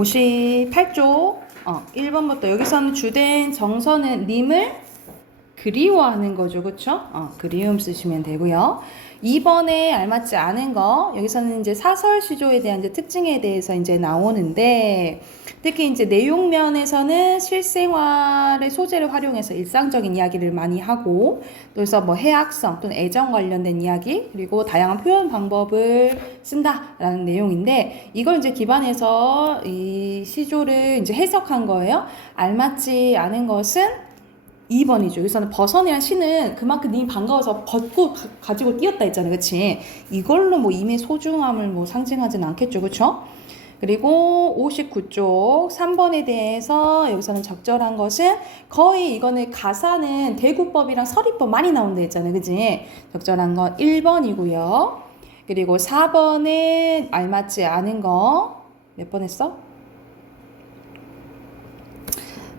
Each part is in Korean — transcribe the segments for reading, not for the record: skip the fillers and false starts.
58쪽 1번부터 여기서는 주된 정서는 님을 그리워하는 거죠. 그쵸? 그리움 쓰시면 되고요. 2번에 알맞지 않은 거 여기서는 이제 사설 시조에 대한 이제 특징에 대해서 이제 나오는데 특히 이제 내용면에서는 실생활의 소재를 활용해서 일상적인 이야기를 많이 하고 또 그래서 뭐 해악성 또는 애정 관련된 이야기 그리고 다양한 표현 방법을 쓴다라는 내용인데 이걸 이제 기반해서 이 시조를 이제 해석한 거예요. 알맞지 않은 것은 2번이죠. 여기서는 벗어내한 시는 그만큼 님이 반가워서 벗고 가지고 뛰었다 했잖아요. 그치? 이걸로 뭐 임의 소중함을 뭐 상징하진 않겠죠. 그쵸? 그리고 59쪽 3번에 대해서 여기서는 적절한 것은 거의 이거는 가사는 대구법이랑 서리법 많이 나온다 했잖아요. 그치? 적절한 건 1번이고요. 그리고 4번에 알맞지 않은 거 몇 번 했어?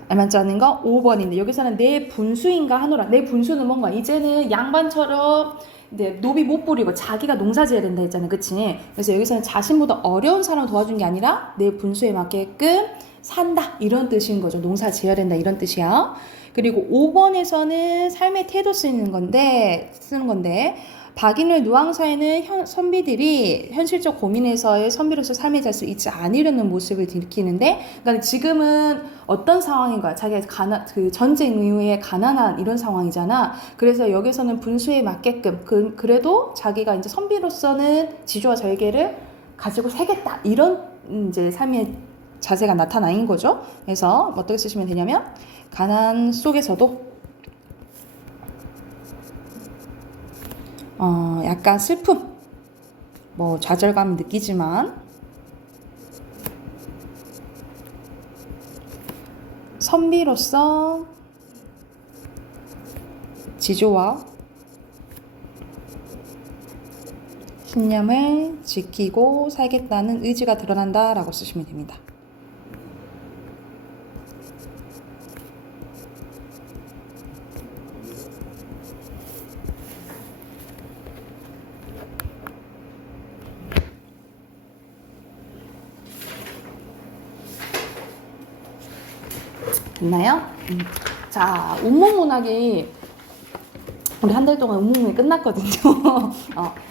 알맞지 않은 거 5번인데 여기서는 내 분수인가 하노라. 내 분수는 뭔가 이제는 양반처럼 노비 못 부리고 자기가 농사 지어야 된다 했잖아요. 그치? 그래서 여기서는 자신보다 어려운 사람을 도와준 게 아니라 내 분수에 맞게끔 산다 이런 뜻인 거죠. 농사 지어야 된다 이런 뜻이야. 그리고 5번에서는 삶의 태도 쓰는 건데 박인월 누앙사에는 선비들이 현실적 고민에서의 선비로서 삶의 자세를 잊지 않으려는 모습을 들키는데, 그러니까 지금은 어떤 상황인 거야? 자기가 그 전쟁 이후에 가난한 이런 상황이잖아. 그래서 여기서는 분수에 맞게끔 그래도 자기가 이제 선비로서는 지조와 절개를 가지고 살겠다 이런 이제 삶의 자세가 나타나는 거죠. 그래서 어떻게 쓰시면 되냐면 가난 속에서도 약간 슬픔, 뭐 좌절감을 느끼지만 선비로서 지조와 신념을 지키고 살겠다는 의지가 드러난다 라고 쓰시면 됩니다. 됐나요? 자, 운몽문학이 우리 한 달 동안 운몽문이 끝났거든요.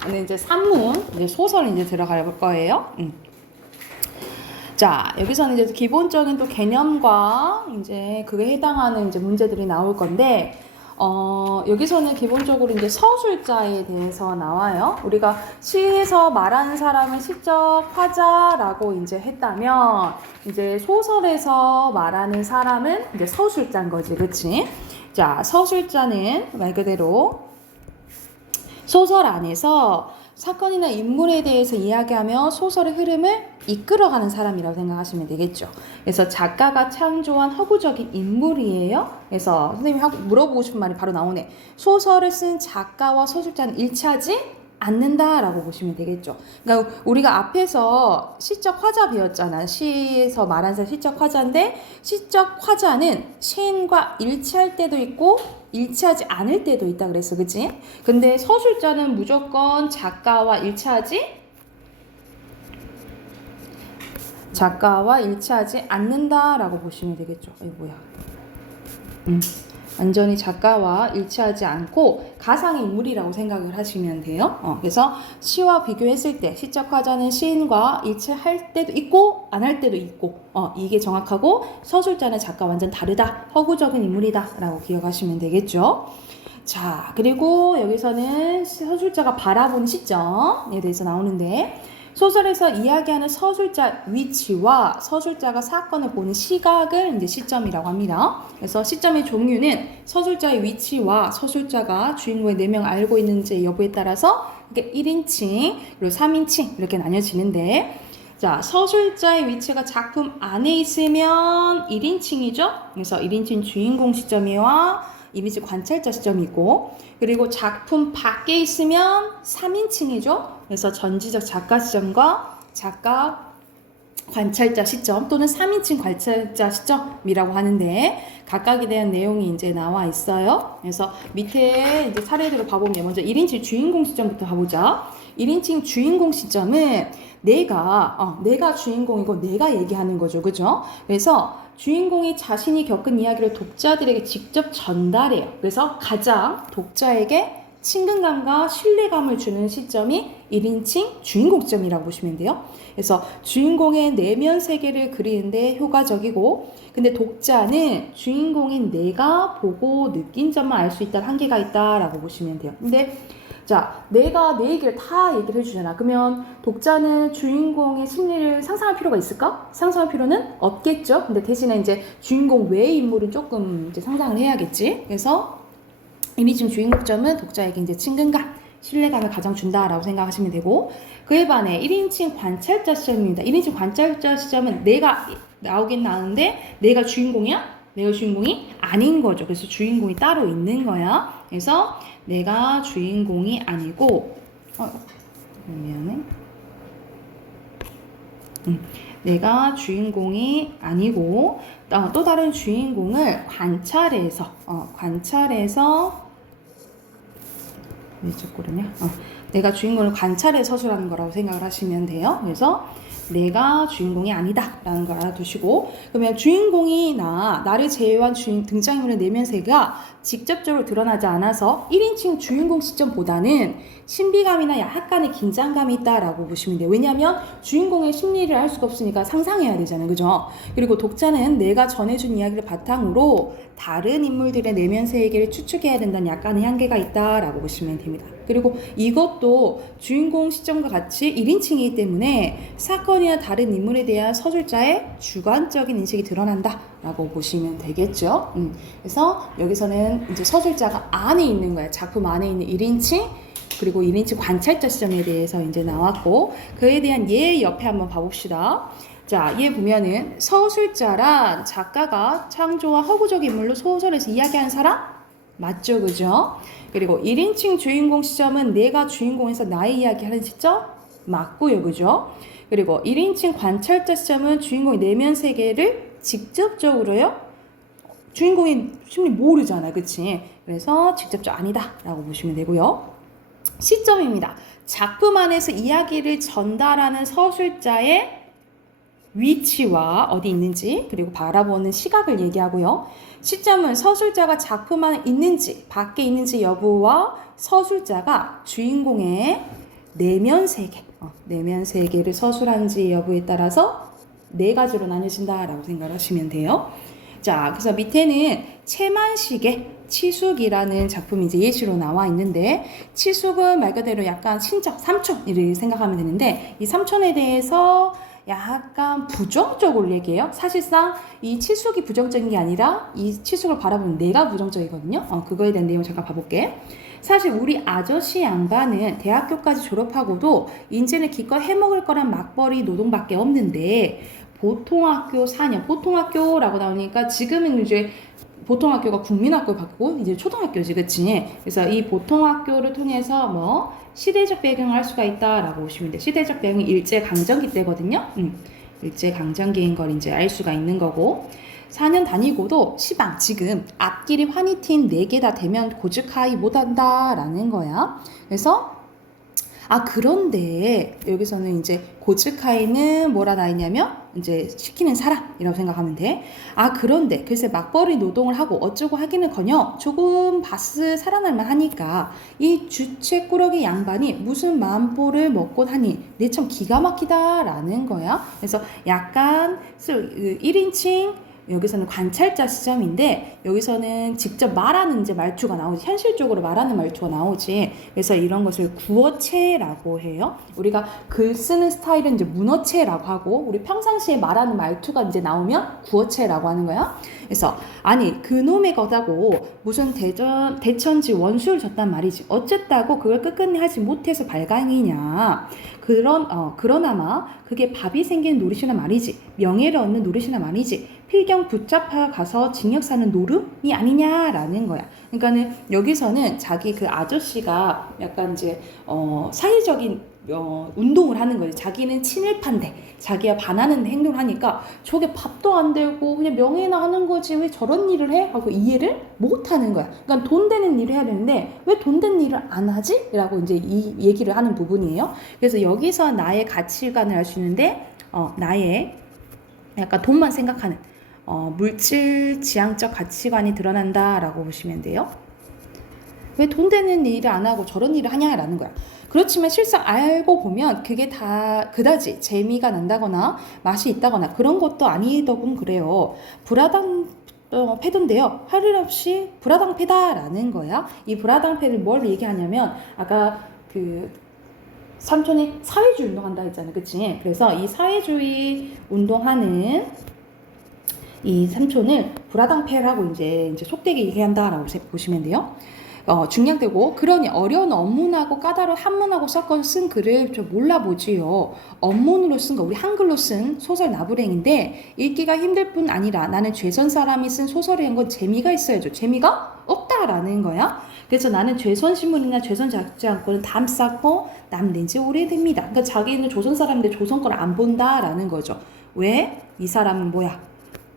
근데 이제 산문, 이제 소설 이제 들어갈 거예요. 자, 여기서는 이제 기본적인 또 개념과 이제 그게 해당하는 이제 문제들이 나올 건데, 여기서는 기본적으로 이제 서술자에 대해서 나와요. 우리가 시에서 말하는 사람을 시적 화자라고 이제 했다면, 이제 소설에서 말하는 사람은 이제 서술자인 거지, 그치? 자, 서술자는 말 그대로 소설 안에서 사건이나 인물에 대해서 이야기하며 소설의 흐름을 이끌어가는 사람이라고 생각하시면 되겠죠. 그래서 작가가 창조한 허구적인 인물이에요. 그래서 선생님이 물어보고 싶은 말이 바로 나오네. 소설을 쓴 작가와 서술자는 일치하지 않는다라고 보시면 되겠죠. 그러니까 우리가 앞에서 시적 화자 배웠잖아. 시에서 말한 사람 시적 화자인데 시적 화자는 시인과 일치할 때도 있고 일치하지 않을 때도 있다 그랬어. 그치? 근데 서술자는 무조건 작가와 일치하지 않는다라고 보시면 되겠죠. 뭐야. 완전히 작가와 일치하지 않고 가상의 인물이라고 생각을 하시면 돼요. 그래서 시와 비교했을 때 시적 화자는 시인과 일치할 때도 있고 안 할 때도 있고 이게 정확하고 서술자는 작가 완전 다르다. 허구적인 인물이다 라고 기억하시면 되겠죠. 자, 그리고 여기서는 서술자가 바라보는 시점에 대해서 나오는데 소설에서 이야기하는 서술자 위치와 서술자가 사건을 보는 시각을 이제 시점이라고 합니다. 그래서 시점의 종류는 서술자의 위치와 서술자가 주인공의 내면을 알고 있는지 여부에 따라서 이게 1인칭 그리고 3인칭 이렇게 나뉘어지는데 자, 서술자의 위치가 작품 안에 있으면 1인칭이죠. 그래서 1인칭 주인공 시점이와 이미지 관찰자 시점이 있고 그리고 작품 밖에 있으면 3인칭이죠. 그래서 전지적 작가 시점과 작가 관찰자 시점 또는 3인칭 관찰자 시점이라고 하는데 각각에 대한 내용이 이제 나와 있어요. 그래서 밑에 이제 사례들을 봐보면 먼저 1인칭 주인공 시점부터 가보자. 1인칭 주인공 시점은 내가 주인공이고 내가 얘기하는 거죠. 그죠? 그래서 주인공이 자신이 겪은 이야기를 독자들에게 직접 전달해요. 그래서 가장 독자에게 친근감과 신뢰감을 주는 시점이 1인칭 주인공 시점이라고 보시면 돼요. 그래서 주인공의 내면 세계를 그리는데 효과적이고, 근데 독자는 주인공인 내가 보고 느낀 점만 알 수 있다는 한계가 있다라고 보시면 돼요. 근데 자, 내가 내 얘기를 다 얘기를 해주잖아. 그러면 독자는 주인공의 심리를 상상할 필요가 있을까? 상상할 필요는 없겠죠. 근데 대신에 이제 주인공 외의 인물은 조금 이제 상상을 해야겠지. 그래서 1인칭 주인공점은 독자에게 이제 친근감, 신뢰감을 가장 준다라고 생각하시면 되고, 그에 반해 1인칭 관찰자 시점입니다. 1인칭 관찰자 시점은 내가 나오긴 나오는데 내가 주인공이야? 내가 주인공이 아닌 거죠. 그래서 주인공이 따로 있는 거야. 그래서 내가 주인공이 아니고 미안해. 내가 주인공이 아니고 또 다른 주인공을 관찰해서 왜 자꾸 그러냐? 내가 주인공을 관찰해 서술하는 거라고 생각을 하시면 돼요. 그래서 내가 주인공이 아니다 라는 걸 알아두시고, 그러면 주인공이 나를 제외한 등장인물의 내면세가 직접적으로 드러나지 않아서 1인칭 주인공 시점보다는 신비감이나 약간의 긴장감이 있다라고 보시면 돼요. 왜냐하면 주인공의 심리를 알 수가 없으니까 상상해야 되잖아요. 그죠? 그리고 독자는 내가 전해준 이야기를 바탕으로 다른 인물들의 내면 세계를 추측해야 된다는 약간의 한계가 있다라고 보시면 됩니다. 그리고 이것도 주인공 시점과 같이 1인칭이기 때문에 사건이나 다른 인물에 대한 서술자의 주관적인 인식이 드러난다라고 보시면 되겠죠. 그래서 여기서는 이제 서술자가 안에 있는 거예요. 작품 안에 있는 1인칭 그리고 1인칭 관찰자 시점에 대해서 이제 나왔고, 그에 대한 예 옆에 한번 봐봅시다. 자, 얘 보면은 서술자란 작가가 창조와 허구적 인물로 소설에서 이야기하는 사람? 맞죠, 그죠? 그리고 1인칭 주인공 시점은 내가 주인공에서 나의 이야기하는 시점? 맞고요, 그죠? 그리고 1인칭 관찰자 시점은 주인공의 내면 세계를 직접적으로요? 주인공이 심리 모르잖아, 그치? 그래서 직접적 아니다 라고 보시면 되고요. 시점입니다. 작품 안에서 이야기를 전달하는 서술자의 위치와 어디 있는지, 그리고 바라보는 시각을 얘기하고요. 시점은 서술자가 작품 안에 있는지 밖에 있는지 여부와 서술자가 주인공의 내면 세계를 서술하는지 여부에 따라서 네 가지로 나뉘어진다라고 생각하시면 돼요. 자, 그래서 밑에는 채만식의 치숙이라는 작품이 이제 예시로 나와 있는데, 치숙은 말 그대로 약간 친척, 삼촌 이렇게 생각하면 되는데, 이 삼촌에 대해서 약간 부정적으로 얘기해요. 사실상 이 치숙이 부정적인 게 아니라 이 치숙을 바라보는 내가 부정적이거든요. 그거에 대한 내용 잠깐 봐볼게. 사실 우리 아저씨 양반은 대학교까지 졸업하고도 인제는 기껏 해먹을 거란 막벌이 노동밖에 없는데, 보통학교 4년, 보통학교라고 나오니까 지금은 이제 보통학교가 국민학교 바꾸고 이제 초등학교지, 그치? 그래서 이 보통학교를 통해서 뭐 시대적 배경을 알 수가 있다라고 보시면 돼. 시대적 배경이 일제강점기 때거든요. 일제강점기인 걸 이제 알 수가 있는 거고, 4년 다니고도 시방 지금 앞길이 환히 튄 4개 다 되면 고즈카이 못한다라는 거야. 그래서 그런데 여기서는 이제 고츠카이는 뭐라 나있냐면 이제 시키는 사람이라고 생각하면 돼. 그런데 글쎄 막벌이 노동을 하고 어쩌고 하기는커녕 조금 바스 살아날만 하니까 이 주책꾸러기 양반이 무슨 만보를 먹고 하니 내 참 기가 막히다라는 거야. 그래서 약간 1인칭 여기서는 관찰자 시점인데, 여기서는 직접 말하는 이제 말투가 나오지, 현실적으로 말하는 말투가 나오지. 그래서 이런 것을 구어체라고 해요. 우리가 글 쓰는 스타일은 이제 문어체라고 하고, 우리 평상시에 말하는 말투가 이제 나오면 구어체라고 하는 거야. 그래서 그놈의 거다고 무슨 대천지 원수를 졌단 말이지. 어쨌다고 그걸 끝끝내 하지 못해서 발광이냐. 그러나마 그게 밥이 생기는 노릇이란 말이지. 명예를 얻는 노릇이나 말이지 필경 붙잡아 가서 징역 사는 노름이 아니냐라는 거야. 그러니까는 여기서는 자기 그 아저씨가 약간 이제 사회적인 운동을 하는 거지. 자기는 친일파인데 자기가 반하는 행동을 하니까 저게 밥도 안 되고 그냥 명예나 하는 거지 왜 저런 일을 해? 하고 이해를 못 하는 거야. 그러니까 돈 되는 일을 해야 되는데 왜 돈 되는 일을 안 하지? 라고 이제 이 얘기를 하는 부분이에요. 그래서 여기서 나의 가치관을 알 수 있는데 나의 약간 돈만 생각하는 물질 지향적 가치관이 드러난다라고 보시면 돼요. 왜 돈 되는 일을 안 하고 저런 일을 하냐라는 거야. 그렇지만 실상 알고 보면 그게 다 그다지 재미가 난다거나 맛이 있다거나 그런 것도 아니더군 그래요. 불화당 패도인데요. 할 일 없이 불화당패다라는 거야. 이 불화당패를 뭘 얘기하냐면 아까 그 삼촌이 사회주의 운동한다 했잖아요. 그치? 그래서 이 사회주의 운동하는 이 삼촌을 불화당패라고 이제 속되게 얘기한다라고 보시면 돼요. 중량되고 그러니 어려운 업문하고 까다로운 한문하고 섞어서 쓴 글을 좀 몰라보지요. 업문으로 쓴 거 우리 한글로 쓴 소설 나부랭인데 읽기가 힘들 뿐 아니라 나는 죄선 사람이 쓴 소설이 한 건 재미가 있어야죠. 재미가 없다라는 거야. 그래서 나는 죄선신문이나 죄선 잡지 않고는 담 쌓고 남는 지 오래됩니다. 그러니까 자기는 조선 사람인데 조선 걸 안 본다라는 거죠. 왜? 이 사람은 뭐야?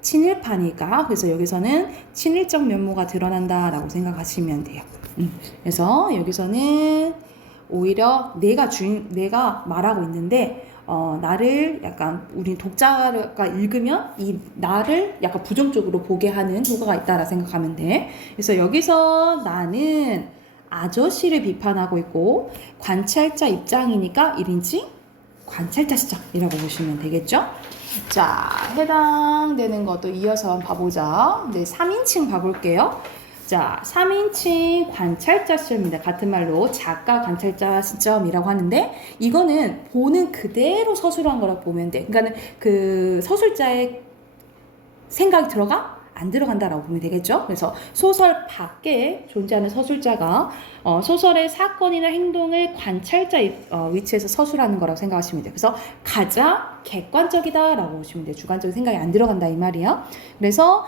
친일파니까. 그래서 여기서는 친일적 면모가 드러난다라고 생각하시면 돼요. 그래서 여기서는 오히려 내가 말하고 있는데 나를 약간 우리 독자가 읽으면 이 나를 약간 부정적으로 보게 하는 효과가 있다라 생각하면 돼. 그래서 여기서 나는 아저씨를 비판하고 있고 관찰자 입장이니까 1인칭 관찰자 시점이라고 보시면 되겠죠. 자, 해당되는 것도 이어서 한번 봐보자. 네, 3인칭 봐볼게요. 자, 3인칭 관찰자 시점입니다. 같은 말로 작가 관찰자 시점이라고 하는데 이거는 보는 그대로 서술한 거라고 보면 돼. 그러니까는 그 서술자의 생각이 들어가? 안 들어간다라고 보면 되겠죠. 그래서 소설 밖에 존재하는 서술자가 소설의 사건이나 행동을 관찰자 위치에서 서술하는 거라고 생각하시면 돼요. 그래서 가장 객관적이다라고 보시면 돼요. 주관적인 생각이 안 들어간다 이 말이야. 그래서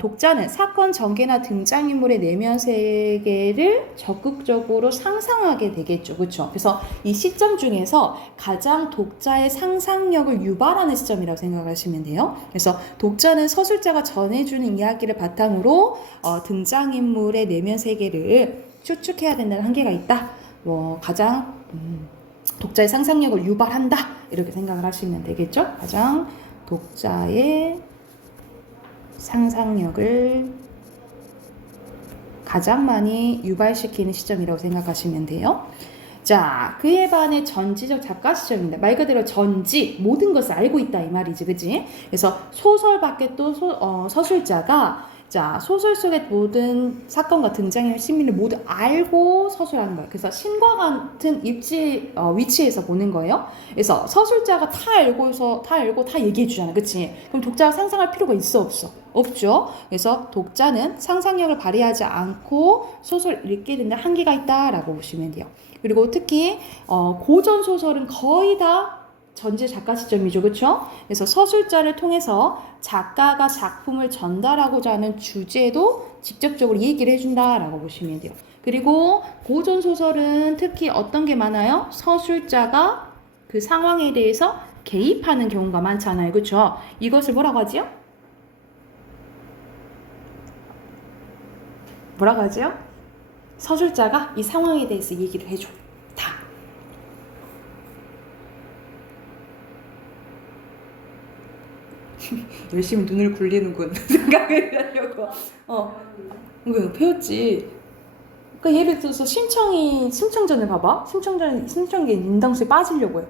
독자는 사건 전개나 등장인물의 내면 세계를 적극적으로 상상하게 되겠죠. 그렇죠? 그래서 이 시점 중에서 가장 독자의 상상력을 유발하는 시점이라고 생각하시면 돼요. 그래서 독자는 서술자가 전해주는 이야기를 바탕으로 등장인물의 내면 세계를 추측해야 된다는 한계가 있다. 가장 독자의 상상력을 유발한다. 이렇게 생각을 하시면 되겠죠. 가장 독자의 상상력을 가장 많이 유발시키는 시점이라고 생각하시면 돼요. 자, 그에 반해 전지적 작가 시점입니다. 말 그대로 전지, 모든 것을 알고 있다 이 말이지, 그치? 그래서 소설 밖에 또 서술자가 자, 소설 속의 모든 사건과 등장인물 신민을 모두 알고 서술하는 거예요. 그래서 신과 같은 위치에서 보는 거예요. 그래서 서술자가 다 알고 다 얘기해 주잖아. 그치? 그럼 독자가 상상할 필요가 있어, 없어? 없죠. 그래서 독자는 상상력을 발휘하지 않고 소설을 읽게 된다 한계가 있다라고 보시면 돼요. 그리고 특히 고전 소설은 거의 다 전지 작가 시점이죠. 그렇죠? 그래서 서술자를 통해서 작가가 작품을 전달하고자 하는 주제도 직접적으로 얘기를 해준다라고 보시면 돼요. 그리고 고전 소설은 특히 어떤 게 많아요? 서술자가 그 상황에 대해서 개입하는 경우가 많잖아요. 그렇죠? 이것을 뭐라고 하지요? 뭐라고 하지요? 서술자가 이 상황에 대해서 얘기를 해줘. 다. 열심히 눈을 굴리는군. 생각을 하려고. 이거 배웠지. 그러니까 예를 들어서 심청전을 봐봐. 심청전이 인당수에 빠지려고 해.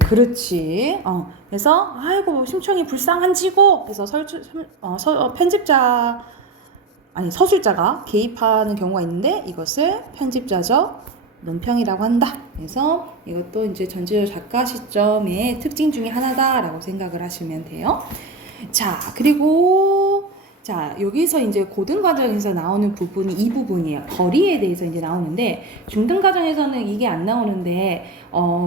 그렇지. 그래서 아이고 심청이 불쌍한지고. 그래서 서술자가 개입하는 경우가 있는데 이것을 편집자적 논평이라고 한다. 그래서 이것도 이제 전지적 작가 시점의 특징 중에 하나다라고 생각을 하시면 돼요. 자, 그리고 자, 여기서 이제 고등 과정에서 나오는 부분이 이 부분이에요. 거리에 대해서 이제 나오는데, 중등 과정에서는 이게 안 나오는데,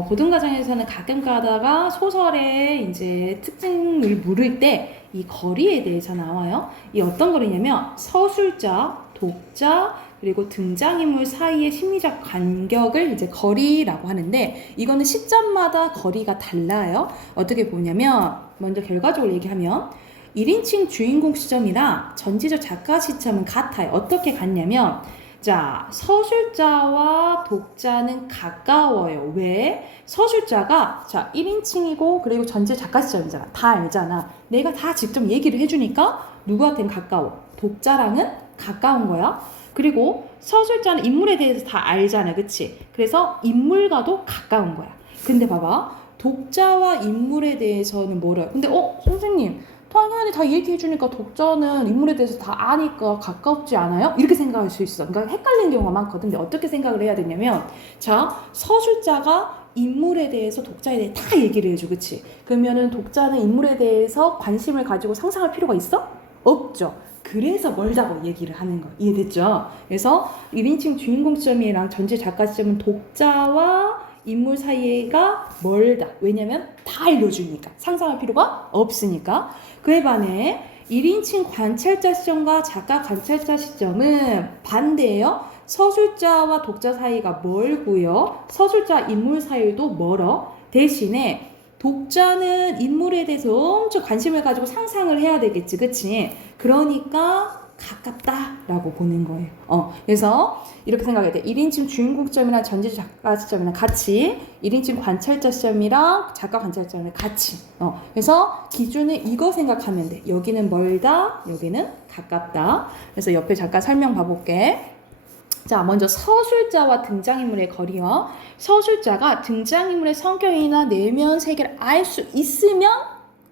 고등 과정에서는 가끔 가다가 소설의 이제 특징을 물을 때 이 거리에 대해서 나와요. 이 어떤 거리냐면 서술자, 독자, 그리고 등장인물 사이의 심리적 간격을 이제 거리라고 하는데, 이거는 시점마다 거리가 달라요. 어떻게 보냐면, 먼저 결과적으로 얘기하면 1인칭 주인공 시점이랑 전지적 작가 시점은 같아요. 어떻게 같냐면, 자, 서술자와 독자는 가까워요. 왜? 서술자가, 자, 1인칭이고, 그리고 전지적 작가 시점이잖아. 다 알잖아. 내가 다 직접 얘기를 해주니까 누구한테는 가까워? 독자랑은 가까운 거야. 그리고 서술자는 인물에 대해서 다 알잖아. 그치? 그래서 인물과도 가까운 거야. 근데 봐봐. 독자와 인물에 대해서는 뭐래요? 근데 선생님 당연히 다 얘기해주니까 독자는 인물에 대해서 다 아니까 가깝지 않아요? 이렇게 생각할 수 있어. 그러니까 헷갈리는 경우가 많거든. 근데 어떻게 생각을 해야 되냐면, 자, 서술자가 인물에 대해서 독자에 대해 다 얘기를 해줘. 그치? 그러면은 독자는 인물에 대해서 관심을 가지고 상상할 필요가 있어? 없죠. 그래서 멀다고 얘기를 하는 거. 이해됐죠? 그래서 1인칭 주인공 시점이랑 전체 작가 시점은 독자와 인물 사이가 멀다. 왜냐면 다 알려주니까. 상상할 필요가 없으니까. 그에 반해 1인칭 관찰자 시점과 작가 관찰자 시점은 반대예요. 서술자와 독자 사이가 멀고요. 서술자 인물 사이도 멀어. 대신에 독자는 인물에 대해서 엄청 관심을 가지고 상상을 해야 되겠지. 그치? 그러니까 가깝다라고 보는 거예요. 그래서 이렇게 생각해야 돼. 1인칭 주인공 시점이랑 전지 작가 시점이랑 같이, 1인칭 관찰자 시점이랑 작가 관찰자 시점이랑 같이. 그래서 기준은 이거 생각하면 돼. 여기는 멀다, 여기는 가깝다. 그래서 옆에 잠깐 설명 봐볼게. 자, 먼저 서술자와 등장인물의 거리와 서술자가 등장인물의 성격이나 내면 세계를 알 수 있으면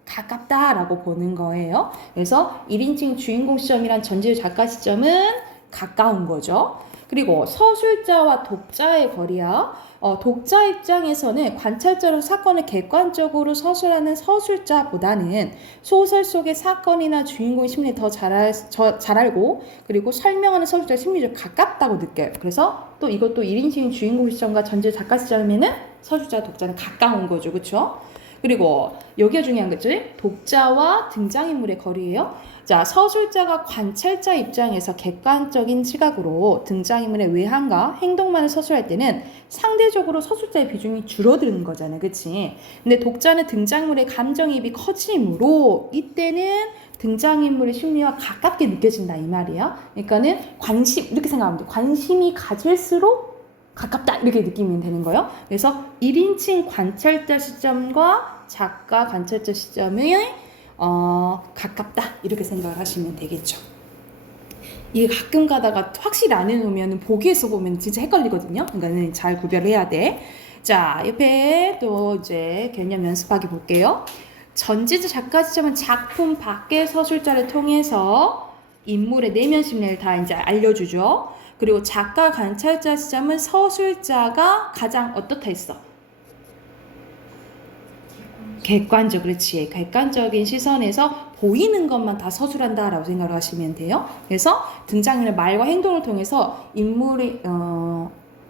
가깝다라고 보는 거예요. 그래서 1인칭 주인공 시점이란 전지의 작가 시점은 가까운 거죠. 그리고 서술자와 독자의 거리야. 독자 입장에서는 관찰자로 사건을 객관적으로 서술하는 서술자보다는 소설 속의 사건이나 주인공의 심리를 더 잘 알고, 그리고 설명하는 서술자의 심리를 가깝다고 느껴요. 그래서 또 이것도 1인칭 주인공 시점과 전지의 작가 시점에는 서술자, 독자는 가까운 거죠. 그렇죠? 그리고 여기가 중요한 거죠. 독자와 등장인물의 거리예요. 자, 서술자가 관찰자 입장에서 객관적인 시각으로 등장인물의 외향과 행동만을 서술할 때는 상대적으로 서술자의 비중이 줄어드는 거잖아요. 그치? 근데 독자는 등장인물의 감정이입이 커지므로 이때는 등장인물의 심리와 가깝게 느껴진다 이 말이에요. 그러니까는 관심, 이렇게 생각하면 돼. 관심이 가질수록 가깝다 이렇게 느끼면 되는 거예요. 그래서 1인칭 관찰자 시점과 작가 관찰자 시점이 가깝다 이렇게 생각을 하시면 되겠죠. 이게 가끔 가다가 확실히 안 해놓으면 보기에서 보면 진짜 헷갈리거든요. 그러니까 잘 구별해야 돼. 자, 옆에 또 이제 개념 연습하기 볼게요. 전지적 작가 시점은 작품 밖의 서술자를 통해서 인물의 내면 심리를 다 이제 알려주죠. 그리고 작가 관찰자 시점은 서술자가 가장 어떻다 했어? 객관적, 그렇지. 객관적인 시선에서 보이는 것만 다 서술한다라고 생각을 하시면 돼요. 그래서 등장인물의 말과 행동을 통해서 인물이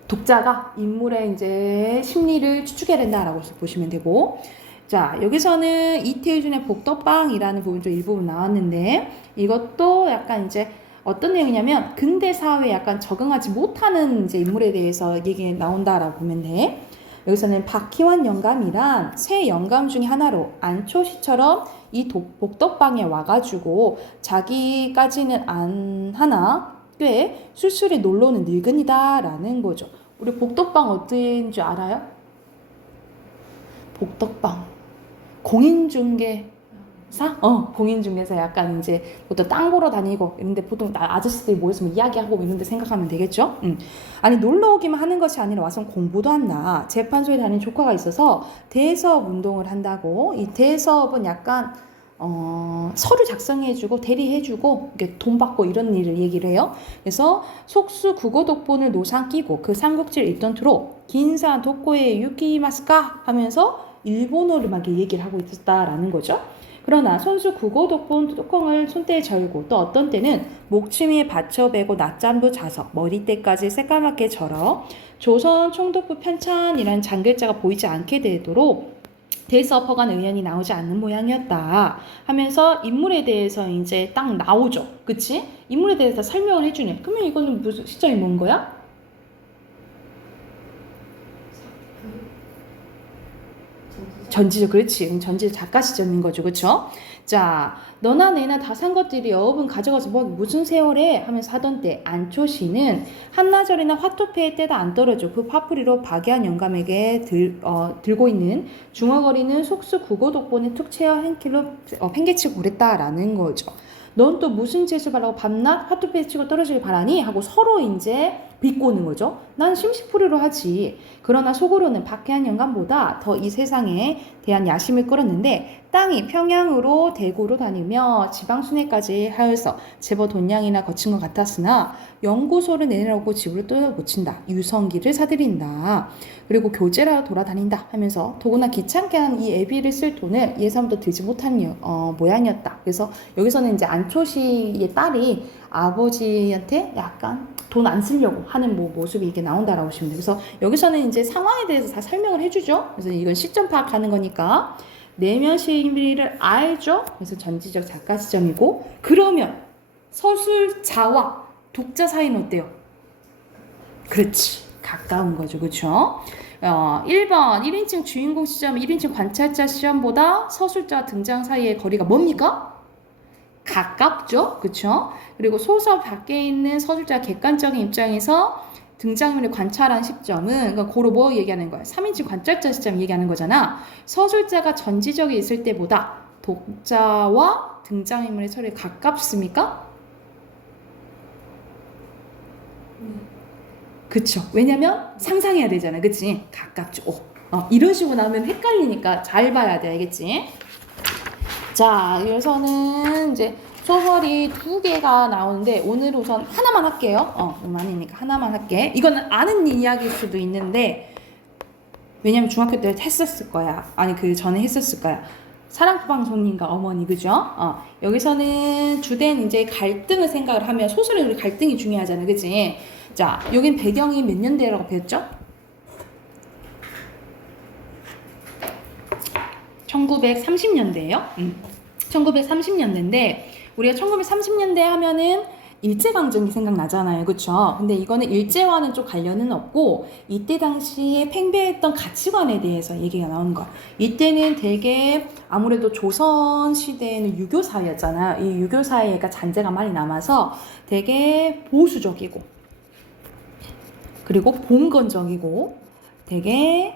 독자가 인물의 이제 심리를 추측해야 된다라고 보시면 되고, 자, 여기서는 이태유준의 복덕방이라는 부분 좀 일부분 나왔는데, 이것도 약간 이제 어떤 내용이냐면 근대 사회에 약간 적응하지 못하는 이제 인물에 대해서 얘기 나온다라고 보면 돼. 여기서는 박희환 영감이란 세 영감 중에 하나로 안초시처럼 이 복덕방에 와가지고 자기까지는 안 하나 꽤 술술이 놀러오는 늙은이다라는 거죠. 우리 복덕방 어딘 줄 알아요? 복덕방 공인중개사? 공인중개사 약간 이제 보통 땅 보러 다니고 이런데 보통 아저씨들이 모여서 이야기하고 이런데 생각하면 되겠죠? 아니 놀러 오기만 하는 것이 아니라 와서 공부도 한다. 재판소에 다니는 조카가 있어서 대서업 운동을 한다고. 이 대서업은 약간 서류 작성해주고 대리해주고 이렇게 돈 받고 이런 일을 얘기를 해요. 그래서 속수 국어 독본을 노상 끼고 그 삼국지를 읽던 투로 긴산 독고에 유키마스까 하면서 일본어를 막 얘기를 하고 있었다라는 거죠. 그러나 손수 국어 덕분 뚜껑을 손때에 절고 또 어떤 때는 목치미에 받쳐배고 낮잠도 자서 머리때까지 새까맣게 절어 조선 총독부 편찬이라는 장글자가 보이지 않게 되도록 대서퍼간 의견이 나오지 않는 모양이었다 하면서 인물에 대해서 이제 딱 나오죠. 그치? 인물에 대해서 설명을 해주네. 그러면 이거는 무슨 시점이 뭔 거야? 전지적, 그렇지. 전지적 작가 시점인 거죠. 그쵸? 자, 너나 내나 다 산 것들이 여업은 가져가서 뭐 무슨 세월에 하면서 하던 때 안초시는 한나절이나 화토패의 때도 안 떨어져 그 파풀이로 박애한 영감에게 들고 있는 중얼거리는 속수 국어 독본에 툭 채어 행킬로 팽개치고 그랬다라는 거죠. 넌 또 무슨 재수 바라고 밤낮 화투패 치고 떨어지길 바라니? 하고 서로 이제 비꼬는 거죠. 난 심시풀이로 하지. 그러나 속으로는 박해한 영감보다 더 이 세상에 대한 야심을 끌었는데 땅이 평양으로 대구로 다니며 지방 순회까지 하여서 제법 돈량이나 거친 것 같았으나 연구소를 내놓고 집으로 또 못 친다. 유성기를 사들인다. 그리고 교제라 돌아다닌다 하면서 더구나 귀찮게 한 이 애비를 쓸 돈을 예산부터 들지 못한 모양이었다. 그래서 여기서는 이제 안초시의 딸이 아버지한테 약간 돈 안 쓰려고 하는 모습이 이게 나온다라고 보시면 돼요. 그래서 여기서는 이제 상황에 대해서 다 설명을 해주죠. 그래서 이건 시점 파악하는 거니까 내면 시비를 알죠. 그래서 전지적 작가 시점이고 그러면 서술자와 독자 사이는 어때요? 그렇지. 가까운 거죠. 그렇죠? 1번 1인칭 주인공 시점 1인칭 관찰자 시점보다 서술자 등장 사이의 거리가 뭡니까? 가깝죠. 그렇죠? 그리고 소설 밖에 있는 서술자 객관적인 입장에서 등장인물을 관찰한 시점은 그러니까 고로 뭐 얘기하는 거야? 3인칭 관찰자 시점 얘기하는 거잖아. 서술자가 전지적에 있을 때보다 독자와 등장인물의 처리에 가깝습니까? 그쵸. 왜냐면 상상해야 되잖아. 그치? 가깝죠. 이런 식으로 나오면 헷갈리니까 잘 봐야 돼. 알겠지? 자, 여기서는 이제 소설이 2개가 나오는데 오늘 우선 하나만 할게요. 많으니까 하나만 할게. 이거는 아는 이야기일 수도 있는데 왜냐면 중학교 때 했었을 거야. 아니 그 전에 했었을 거야. 사랑방송님과 어머니, 그죠? 여기서는 주된 이제 갈등을 생각을 하면 소설에 우리 갈등이 중요하잖아. 그치? 자, 여긴 배경이 몇 년대라고 배웠죠? 1930년대예요. 1930년대인데 우리가 1930년대 하면은 일제강점기 생각나잖아요. 그쵸? 근데 이거는 일제와는 좀 관련은 없고 이때 당시에 팽배했던 가치관에 대해서 얘기가 나오는 거야. 이때는 되게 아무래도 조선시대에는 유교사회였잖아요. 이 유교사회가 잔재가 많이 남아서 되게 보수적이고 그리고 봉건적이고 되게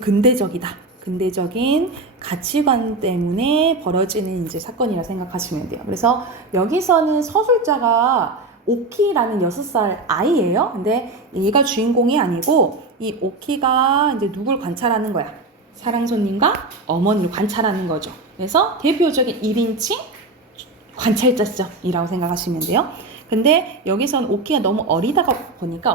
근대적이다. 근대적인 가치관 때문에 벌어지는 이제 사건이라 생각하시면 돼요. 그래서 여기서는 서술자가 오키라는 6살 아이예요. 근데 얘가 주인공이 아니고 이 오키가 이제 누굴 관찰하는 거야? 사랑손님과 어머니를 관찰하는 거죠. 그래서 대표적인 1인칭 관찰자성이라고 생각하시면 돼요. 근데 여기선 오키가 너무 어리다가 보니까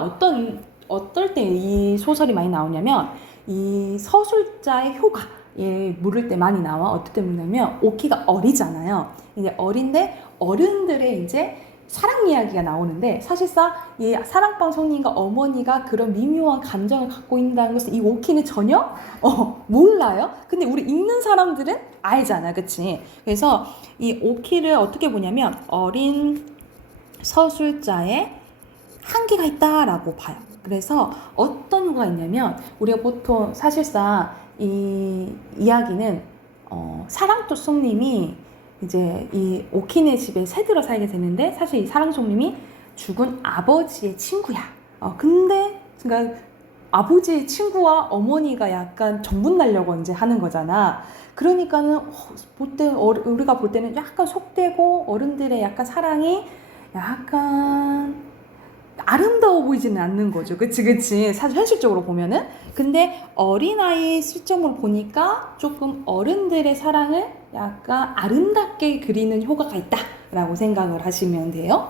어떨 때 이 소설이 많이 나오냐면 이 서술자의 효가 물을 때 많이 나와. 어떨 때 물냐면 오키가 어리잖아요. 이제 어린데 어른들의 이제 사랑 이야기가 나오는데 사실상 이 사랑방송님과 어머니가 그런 미묘한 감정을 갖고 있다는 것을 이 오키는 전혀 몰라요. 근데 우리 읽는 사람들은 알잖아. 그치? 그래서 이 오키를 어떻게 보냐면 어린 서술자의 한계가 있다라고 봐요. 그래서 어떤 효과가 있냐면 우리가 보통 사실상 이 이야기는 사랑토송님이 이제 이 오키네 집에 새들어 살게 되는데 사실 이 사랑송님이 죽은 아버지의 친구야. 근데 그러니까 아버지의 친구와 어머니가 약간 정분 날려고 이제 하는 거잖아. 그러니까는 우리가 볼 때는 약간 속되고 어른들의 약간 사랑이 약간 아름다워 보이지는 않는 거죠. 그치. 사실 현실적으로 보면은. 근데 어린아이 시점으로 보니까 조금 어른들의 사랑을 약간 아름답게 그리는 효과가 있다 라고 생각을 하시면 돼요.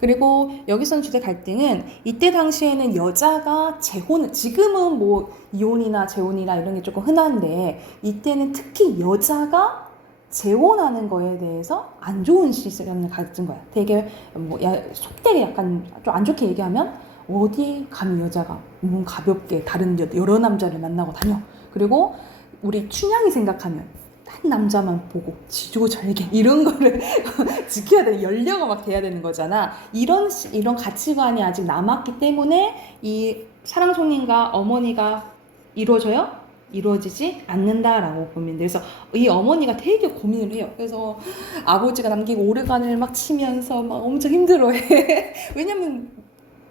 그리고 여기서는 주된 갈등은 이때 당시에는 여자가 재혼, 지금은 뭐 이혼이나 재혼이나 이런 게 조금 흔한데 이때는 특히 여자가 재혼하는 거에 대해서 안 좋은 시선을 가진 거야. 되게 속되게 약간 좀 안 좋게 얘기하면 어디 감히 여자가 몸 가볍게 다른 여러 남자를 만나고 다녀. 그리고 우리 춘향이 생각하면 한 남자만 보고 지지고 절개 이런 거를 지켜야 돼. 연려가 막 돼야 되는 거잖아. 이런 가치관이 아직 남았기 때문에 이 사랑송님과 어머니가 이루어져요? 이루어지지 않는다라고 보면 돼. 그래서 이 어머니가 되게 고민을 해요. 그래서 아버지가 남기고 오르간을 막 치면서 막 엄청 힘들어해. 왜냐면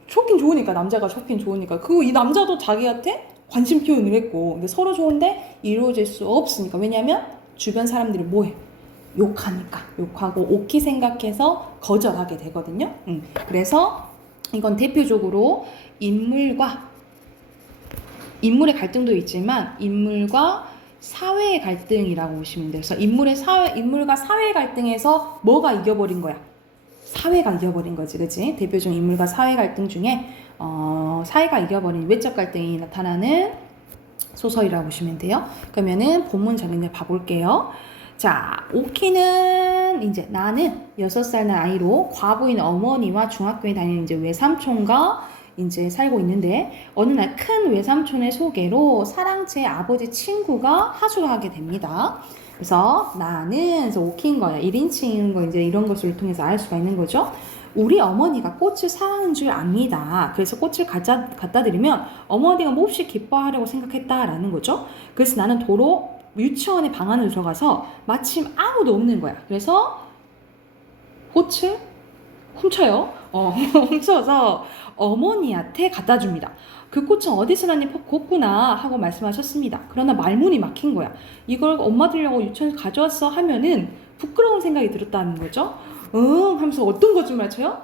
좋긴 좋으니까, 남자가 좋긴 좋으니까. 그리고 이 남자도 자기한테 관심 표현을 했고, 근데 서로 좋은데 이루어질 수 없으니까. 왜냐면 주변 사람들이 뭐해? 욕하니까. 욕하고 오키 생각해서 거절하게 되거든요. 그래서 이건 대표적으로 인물의 갈등도 있지만 인물과 사회의 갈등이라고 보시면 돼요. 그래서 인물과 사회의 갈등에서 뭐가 이겨버린 거야? 사회가 이겨버린 거지, 그치? 대표적인 인물과 사회 갈등 중에 사회가 이겨버린 외적 갈등이 나타나는 소설이라고 보시면 돼요. 그러면은 본문 장면을 봐볼게요. 자, 오키는 이제 나는 6살 난 아이로 과부인 어머니와 중학교에 다니는 이제 외삼촌과 이제 살고 있는데 어느 날 큰 외삼촌의 소개로 사랑채의 아버지 친구가 하소를 하게 됩니다. 그래서 나는 그래서 오키인 거야. 1인칭인 거 이제 이런 것을 통해서 알 수가 있는 거죠. 우리 어머니가 꽃을 사랑하는 줄 압니다. 그래서 꽃을 갖다 드리면 어머니가 몹시 기뻐하려고 생각했다라는 거죠. 그래서 나는 도로 유치원의 방 안으로 들어가서 마침 아무도 없는 거야. 그래서 꽃을 훔쳐요. 훔쳐서 어머니한테 갖다 줍니다. 그 꽃은 어디서 나니 걷구나 하고 말씀하셨습니다. 그러나 말문이 막힌 거야. 이걸 엄마 들려고 유치원에서 가져왔어 하면은 부끄러운 생각이 들었다는 거죠. 하면서 어떤 거짓말 쳐요?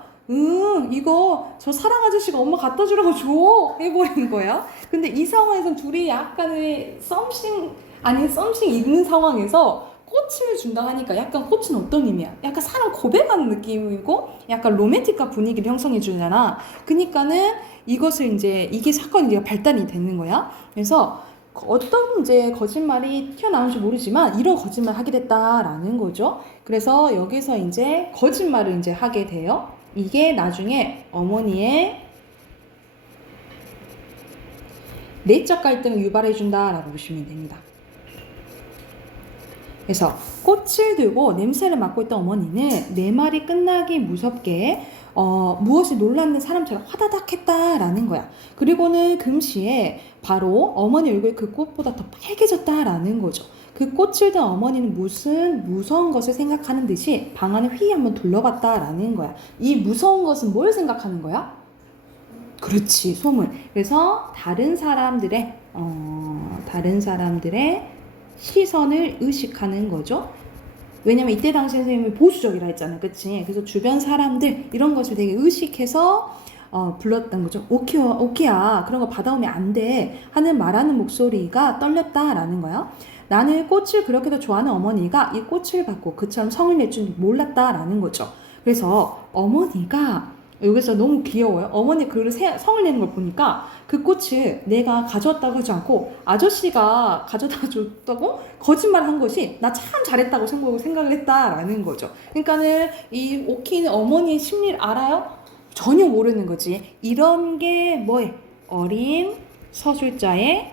이거 저 사랑 아저씨가 엄마 갖다 주라고 줘 해버리는 거야. 근데 이 상황에선 둘이 약간의 썸씽 있는 상황에서 꽃을 준다 하니까 약간 꽃은 어떤 의미야? 약간 사랑 고백하는 느낌이고 약간 로맨틱한 분위기를 형성해 주잖아. 그러니까는 이것을 이제 이게 사건이 이제 발단이 되는 거야. 그래서 어떤 이제 거짓말이 튀어나오는지 모르지만 이런 거짓말 하게 됐다라는 거죠. 그래서 여기서 이제 거짓말을 이제 하게 돼요. 이게 나중에 어머니의 내적 갈등을 유발해 준다라고 보시면 됩니다. 그래서 꽃을 들고 냄새를 맡고 있던 어머니는 내 말이 끝나기 무섭게 무엇이 놀라는 사람처럼 화다닥 했다라는 거야. 그리고는 금시에 바로 어머니 얼굴이 그 꽃보다 더 빨개졌다라는 거죠. 그 꽃을 든 어머니는 무슨 무서운 것을 생각하는 듯이 방 안을 휘 한번 둘러봤다라는 거야. 이 무서운 것은 뭘 생각하는 거야? 그렇지, 소문. 그래서 다른 사람들의 시선을 의식하는 거죠. 왜냐면 이때 당시 선생님이 보수적이라 했잖아, 그치? 그래서 주변 사람들 이런 것을 되게 의식해서 불렀던 거죠. 오키야, 그런 거 받아오면 안 돼 하는 말하는 목소리가 떨렸다라는 거야. 나는 꽃을 그렇게도 좋아하는 어머니가 이 꽃을 받고 그처럼 성을 낼 줄 몰랐다라는 거죠. 그래서 어머니가 여기서 너무 귀여워요. 어머니 그 성을 내는 걸 보니까 그 꽃을 내가 가져왔다고 하지 않고 아저씨가 가져다 줬다고 거짓말한 것이 나 참 잘했다고 생각을 했다라는 거죠. 그러니까는 이 오키는 어머니의 심리를 알아요? 전혀 모르는 거지. 이런 게 뭐예요? 어린 서술자의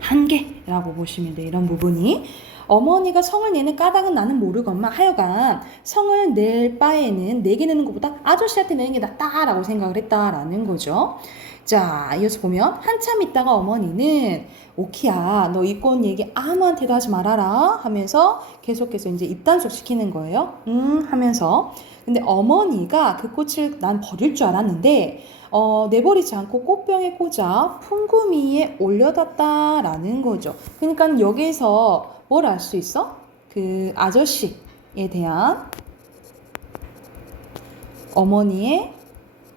한계라고 보시면 돼요. 이런 부분이. 어머니가 성을 내는 까닭은 나는 모르건만 하여간 성을 낼 바에는 내게 내는 것보다 아저씨한테 내는 게 낫다라고 생각을 했다라는 거죠. 자, 이어서 보면 한참 있다가 어머니는 오키야, 너 이 꽃 얘기 아무한테도 하지 말아라 하면서 계속해서 이제 입단속 시키는 거예요. 하면서. 근데 어머니가 그 꽃을 난 버릴 줄 알았는데 내버리지 않고 꽃병에 꽂아 풍구미에 올려뒀다라는 거죠. 그러니까 여기서 뭘 알 수 있어? 그 아저씨에 대한 어머니의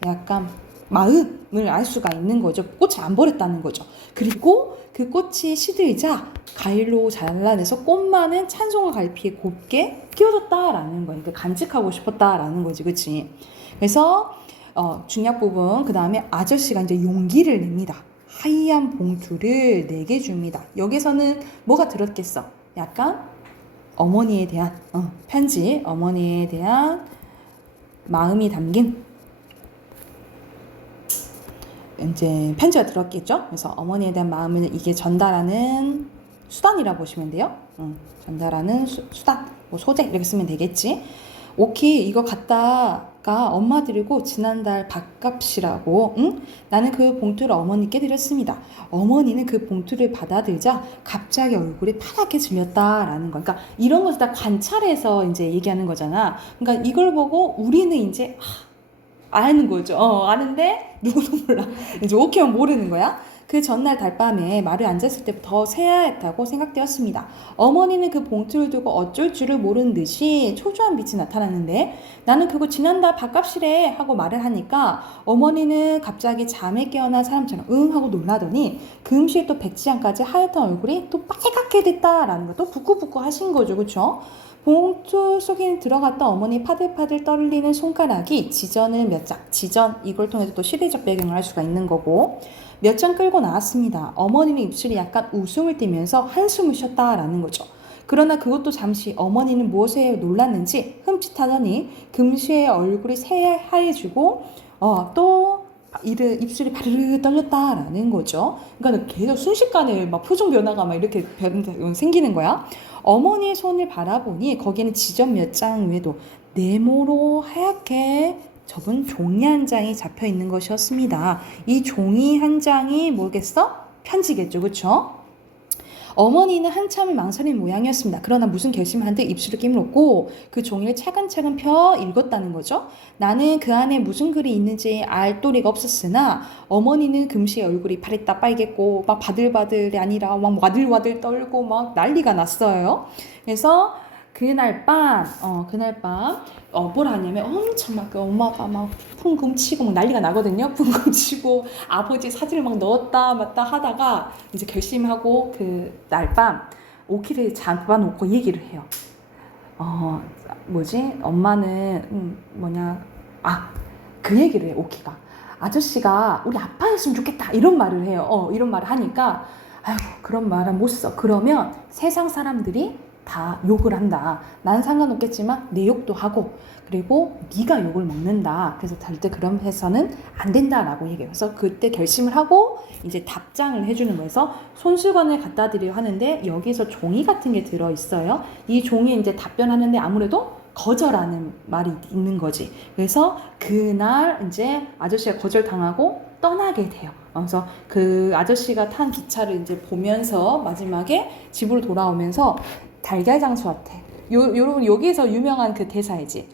약간 마음, 마음을 알 수가 있는 거죠. 꽃을 안 버렸다는 거죠. 그리고 그 꽃이 시들자 가위로 잘라내서 꽃만은 찬송화 갈피에 곱게 끼워졌다라는 거예요. 그러니까 간직하고 싶었다라는 거지, 그치? 그래서 중요한 부분, 그 다음에 아저씨가 이제 용기를 냅니다. 하얀 봉투를 4개 줍니다. 여기서는 뭐가 들었겠어? 약간 어머니에 대한 편지, 어머니에 대한 마음이 담긴 이제 편지가 들었겠죠. 그래서 어머니에 대한 마음을 이게 전달하는 수단이라고 보시면 돼요. 전달하는 수단, 뭐 소재 이렇게 쓰면 되겠지. 오키 이거 갖다가 엄마 드리고 지난달 밥값이라고. 나는 그 봉투를 어머니께 드렸습니다. 어머니는 그 봉투를 받아들자 갑자기 얼굴이 파랗게 질렸다라는 거. 그러니까 이런 것을 다 관찰해서 이제 얘기하는 거잖아. 그러니까 이걸 보고 우리는 이제 아는 거죠. 아는데 누구도 몰라. 이제 오케이만 모르는 거야. 그 전날 달밤에 마루에 앉았을 때부터 새하얗다고 생각되었습니다. 어머니는 그 봉투를 두고 어쩔 줄을 모르는 듯이 초조한 빛이 나타났는데 나는 그거 지난달 밥값이래 하고 말을 하니까 어머니는 갑자기 잠에 깨어난 사람처럼 응 하고 놀라더니 금시에 또 백지장까지 하얗던 얼굴이 또 빨갛게 됐다라는 거 또 부끄부끄 하신 거죠. 그렇죠? 봉투 속에 들어갔던 어머니 파들파들 떨리는 손가락이 지전을 몇 장, 지전 이걸 통해서 또 시대적 배경을 알 수가 있는 거고 몇 장 끌고 나왔습니다. 어머니는 입술이 약간 웃음을 띠면서 한숨을 쉬었다라는 거죠. 그러나 그것도 잠시 어머니는 무엇에 놀랐는지 흠칫하더니 금시에 얼굴이 새하얘지고 또 입술이 바르르 떨렸다라는 거죠. 그러니까 계속 순식간에 막 표정 변화가 막 이렇게 생기는 거야. 어머니의 손을 바라보니 거기에는 지점 몇 장 외에도 네모로 하얗게 접은 종이 한 장이 잡혀 있는 것이었습니다. 이 종이 한 장이 뭐겠어? 편지겠죠, 그렇죠? 어머니는 한참을 망설인 모양이었습니다. 그러나 무슨 결심을 한 듯 입술을 깨물었고 그 종이를 차근차근 펴 읽었다는 거죠. 나는 그 안에 무슨 글이 있는지 알 도리가 없었으나 어머니는 금시에 얼굴이 파랬다 빨겠고 막 바들바들이 아니라 막 와들와들 떨고 막 난리가 났어요. 그래서 그날 밤 뭘 하냐면 엄청 막 그 엄마가 막 풍금 치고 막 난리가 나거든요. 풍금 치고 아버지 사진을 막 넣었다 맞다 하다가 이제 결심하고 그 날 밤 오키를 잡아놓고 얘기를 해요. 엄마는 그 얘기를 해. 오키가 아저씨가 우리 아빠였으면 좋겠다 이런 말을 해요. 이런 말을 하니까 아이고 그런 말은 못 써. 그러면 세상 사람들이 다 욕을 한다. 난 상관없겠지만 내 욕도 하고 그리고 네가 욕을 먹는다. 그래서 절대 그런 해서는 안 된다라고 얘기해요. 그래서 그때 결심을 하고 이제 답장을 해주는 거에서 손수건을 갖다 드리려 하는데 여기서 종이 같은 게 들어있어요. 이 종이에 이제 답변하는데 아무래도 거절하는 말이 있는 거지. 그래서 그날 이제 아저씨가 거절당하고 떠나게 돼요. 그래서 그 아저씨가 탄 기차를 이제 보면서 마지막에 집으로 돌아오면서 달걀 장수한테 여러분 여기에서 유명한 그 대사이지.